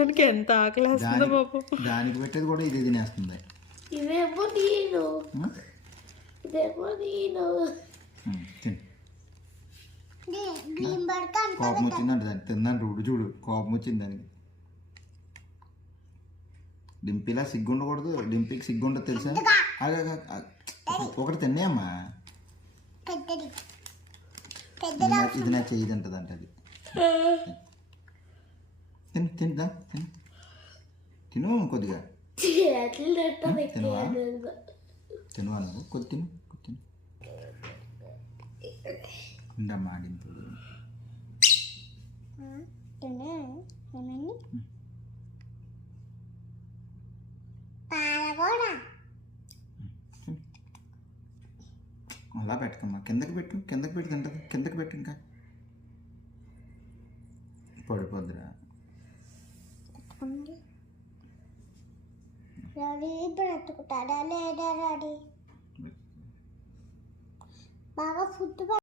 ఎంత ఆకలేస్తుందో పాపం. దానికి పెట్టేది కూడా ఇది తినేస్తుంది. ఇదేమో నేను కోపం వచ్చిందంట దానికి. తిందంట చూడు చూడు, కోపం వచ్చింది దానికి. డింపీలా సిగ్గుండకూడదు. డింపీకి సిగ్గుండదు తెలుసా? ఒకటి తిన్నాయమ్మా. ఇది నా చెయ్యి తింటదంట అది. తింటా తిను కొద్దిగా తినవా నువ్వు? కొద్ది తిను ఉండమ్మా. డింపు అలా పెట్టకమ్మా. కిందకి పెట్టు తింటది. కిందకి పెట్టు, ఇంకా పడిపోద్దురా. బ్రతుకుతాడా లేదా బాగా ఫుడ్